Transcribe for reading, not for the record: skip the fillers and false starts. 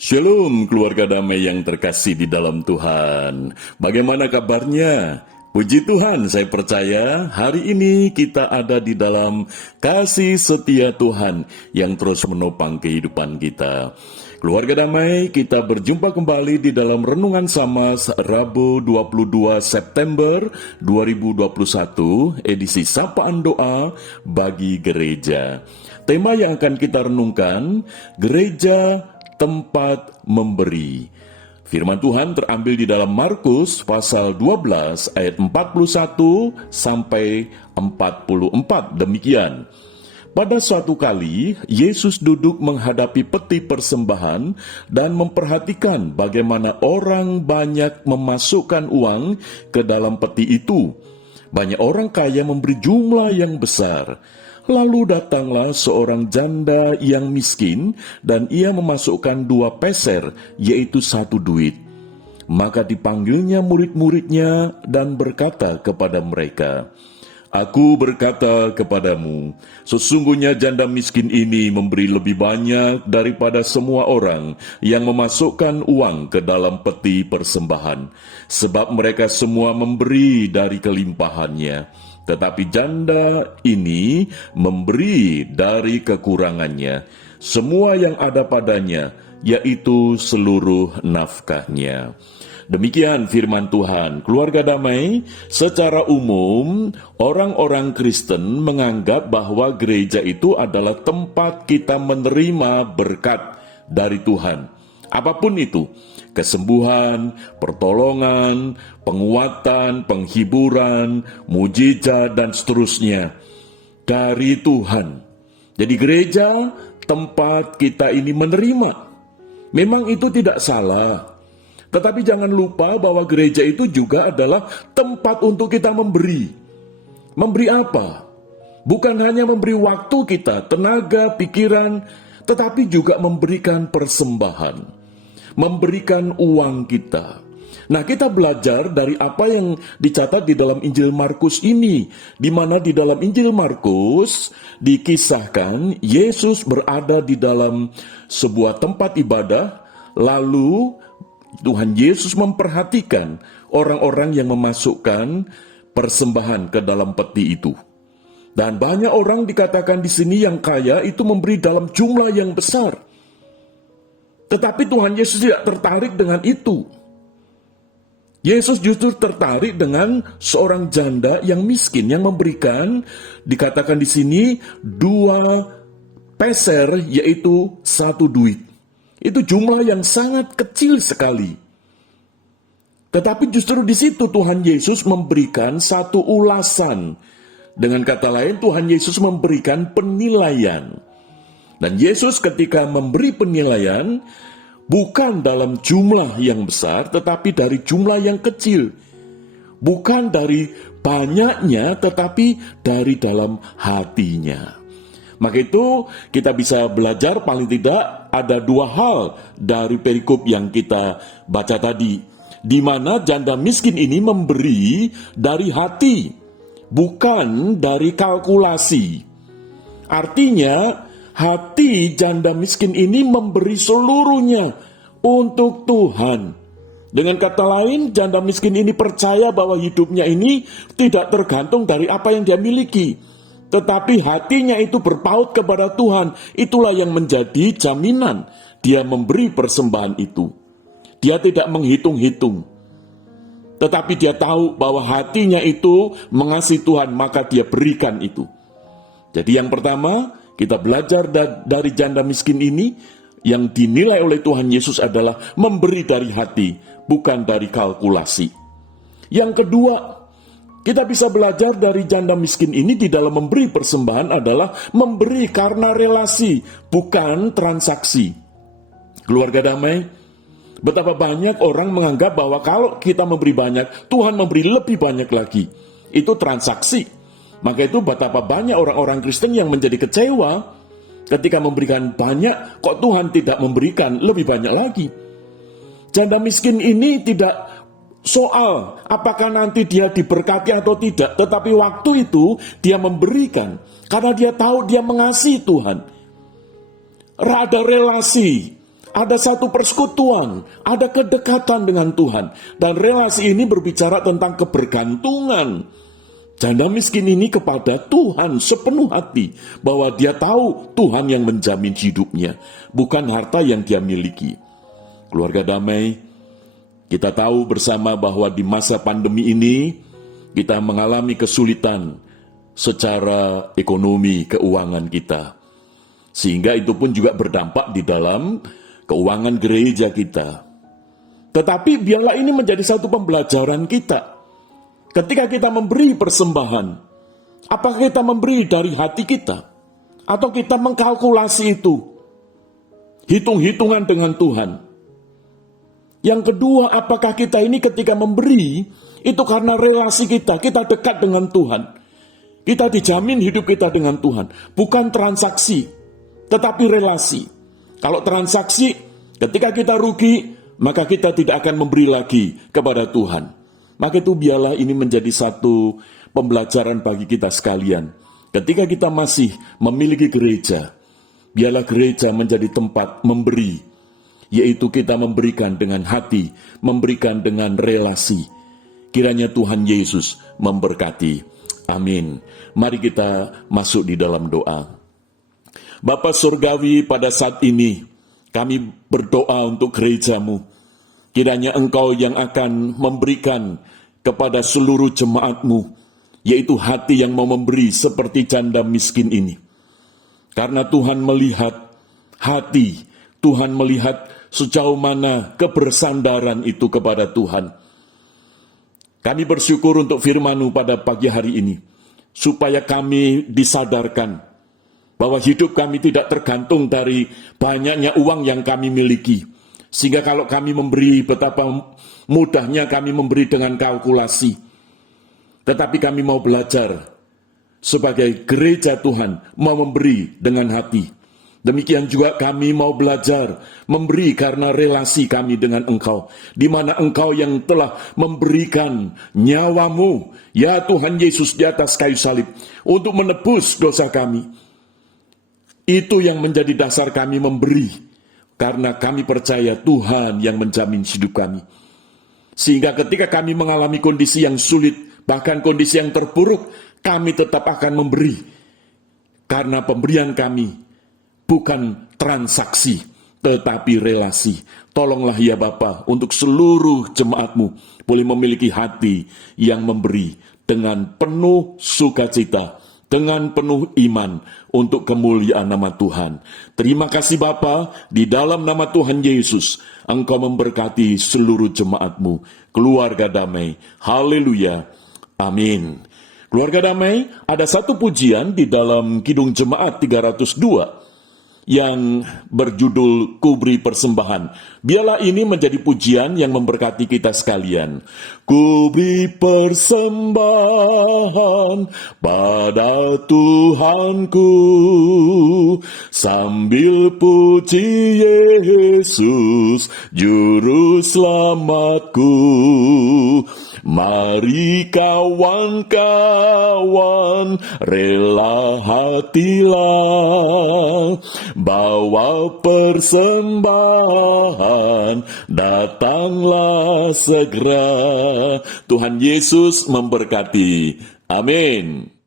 Shalom keluarga damai yang terkasih di dalam Tuhan. Bagaimana kabarnya? Puji Tuhan, saya percaya hari ini kita ada di dalam kasih setia Tuhan yang terus menopang kehidupan kita. Keluarga damai, kita berjumpa kembali di dalam Renungan Samas Rabu 22 September 2021, edisi Sapaan Doa bagi Gereja. Tema yang akan kita renungkan, Gereja Tempat Memberi. Firman Tuhan terambil di dalam Markus pasal 12 ayat 41 sampai 44. Demikian. Pada suatu kali, Yesus duduk menghadapi peti persembahan dan memperhatikan bagaimana orang banyak memasukkan uang ke dalam peti itu. Banyak orang kaya memberi jumlah yang besar. Lalu datanglah seorang janda yang miskin, dan ia memasukkan 2 peser, yaitu 1 duit. Maka dipanggilnya murid-muridnya dan berkata kepada mereka, "Aku berkata kepadamu, sesungguhnya janda miskin ini memberi lebih banyak daripada semua orang yang memasukkan uang ke dalam peti persembahan, sebab mereka semua memberi dari kelimpahannya. Tetapi janda ini memberi dari kekurangannya, semua yang ada padanya, yaitu seluruh nafkahnya." Demikian firman Tuhan. Keluarga damai, secara umum orang-orang Kristen menganggap bahwa gereja itu adalah tempat kita menerima berkat dari Tuhan. Apapun itu, kesembuhan, pertolongan, penguatan, penghiburan, mujizat, dan seterusnya dari Tuhan. Jadi gereja tempat kita ini menerima. Memang itu tidak salah. Tetapi jangan lupa bahwa gereja itu juga adalah tempat untuk kita memberi. Memberi apa? Bukan hanya memberi waktu kita, tenaga, pikiran, tetapi juga memberikan persembahan. Memberikan uang kita. Nah, kita belajar dari apa yang dicatat di dalam Injil Markus ini, di mana di dalam Injil Markus dikisahkan Yesus berada di dalam sebuah tempat ibadah, lalu Tuhan Yesus memperhatikan orang-orang yang memasukkan persembahan ke dalam peti itu. Dan banyak orang dikatakan di sini yang kaya itu memberi dalam jumlah yang besar. Tetapi Tuhan Yesus tidak tertarik dengan itu. Yesus justru tertarik dengan seorang janda yang miskin yang memberikan, dikatakan di sini 2 peser, yaitu 1 duit. Itu jumlah yang sangat kecil sekali. Tetapi justru di situ Tuhan Yesus memberikan satu ulasan. Dengan kata lain, Tuhan Yesus memberikan penilaian. Dan Yesus ketika memberi penilaian, bukan dalam jumlah yang besar, tetapi dari jumlah yang kecil. Bukan dari banyaknya, tetapi dari dalam hatinya. Maka itu kita bisa belajar paling tidak ada 2 hal dari perikop yang kita baca tadi. Di mana janda miskin ini memberi dari hati, bukan dari kalkulasi. Artinya, hati janda miskin ini memberi seluruhnya untuk Tuhan. Dengan kata lain, janda miskin ini percaya bahwa hidupnya ini tidak tergantung dari apa yang dia miliki. Tetapi hatinya itu berpaut kepada Tuhan. Itulah yang menjadi jaminan dia memberi persembahan itu. Dia tidak menghitung-hitung. Tetapi dia tahu bahwa hatinya itu mengasihi Tuhan, maka dia berikan itu. Jadi yang pertama, kita belajar dari janda miskin ini, yang dinilai oleh Tuhan Yesus adalah memberi dari hati, bukan dari kalkulasi. Yang kedua, kita bisa belajar dari janda miskin ini di dalam memberi persembahan adalah memberi karena relasi, bukan transaksi. Keluarga damai, betapa banyak orang menganggap bahwa kalau kita memberi banyak, Tuhan memberi lebih banyak lagi. Itu transaksi. Maka itu betapa banyak orang-orang Kristen yang menjadi kecewa ketika memberikan banyak, kok Tuhan tidak memberikan lebih banyak lagi. Janda miskin ini tidak soal apakah nanti dia diberkati atau tidak, tetapi waktu itu dia memberikan karena dia tahu dia mengasihi Tuhan. Ada relasi, Ada satu persekutuan, ada kedekatan dengan Tuhan. Dan relasi ini berbicara tentang kebergantungan janda miskin ini kepada Tuhan sepenuh hati. Bahwa dia tahu Tuhan yang menjamin hidupnya, bukan harta yang dia miliki. Keluarga damai, kita tahu bersama bahwa di masa pandemi ini, kita mengalami kesulitan secara ekonomi, keuangan kita. Sehingga itu pun juga berdampak di dalam keuangan gereja kita. Tetapi biarlah ini menjadi satu pembelajaran kita. Ketika kita memberi persembahan, apakah kita memberi dari hati kita? Atau kita mengkalkulasi itu? Hitung-hitungan dengan Tuhan. Yang kedua, apakah kita ini ketika memberi, itu karena relasi kita dekat dengan Tuhan. Kita dijamin hidup kita dengan Tuhan. Bukan transaksi, tetapi relasi. Kalau transaksi, ketika kita rugi, maka kita tidak akan memberi lagi kepada Tuhan. Maka itu biarlah ini menjadi satu pembelajaran bagi kita sekalian. Ketika kita masih memiliki gereja, biarlah gereja menjadi tempat memberi, yaitu kita memberikan dengan hati, memberikan dengan relasi. Kiranya Tuhan Yesus memberkati. Amin. Mari kita masuk di dalam doa. Bapa Surgawi, pada saat ini kami berdoa untuk gerejamu. Kiranya Engkau yang akan memberikan kepada seluruh jemaatmu, yaitu hati yang mau memberi seperti janda miskin ini. Karena Tuhan melihat hati, Tuhan melihat sejauh mana kebersandaran itu kepada Tuhan. Kami bersyukur untuk firman-Mu pada pagi hari ini, supaya kami disadarkan bahwa hidup kami tidak tergantung dari banyaknya uang yang kami miliki. Sehingga kalau kami memberi, betapa mudahnya kami memberi dengan kalkulasi. Tetapi kami mau belajar sebagai gereja Tuhan, mau memberi dengan hati. Demikian juga kami mau belajar memberi karena relasi kami dengan Engkau, di mana Engkau yang telah memberikan nyawamu, ya Tuhan Yesus, di atas kayu salib untuk menebus dosa kami. Itu yang menjadi dasar kami memberi, karena kami percaya Tuhan yang menjamin hidup kami. Sehingga ketika kami mengalami kondisi yang sulit, bahkan kondisi yang terburuk, kami tetap akan memberi. Karena pemberian kami bukan transaksi, tetapi relasi. Tolonglah ya Bapa, untuk seluruh jemaat-Mu boleh memiliki hati yang memberi dengan penuh sukacita, dengan penuh iman untuk kemuliaan nama Tuhan. Terima kasih Bapa, di dalam nama Tuhan Yesus, Engkau memberkati seluruh jemaat-Mu. Keluarga damai, haleluya, amin. Keluarga damai, ada satu pujian di dalam Kidung Jemaat 302 yang berjudul Ku Beri Persembahan. Biarlah ini menjadi pujian yang memberkati kita sekalian. Ku beri persembahan pada Tuhanku, sambil puji Yesus Juru Selamatku. Mari kawan-kawan, rela hatilah, bawa persembahan, datanglah segera. Tuhan Yesus memberkati. Amin.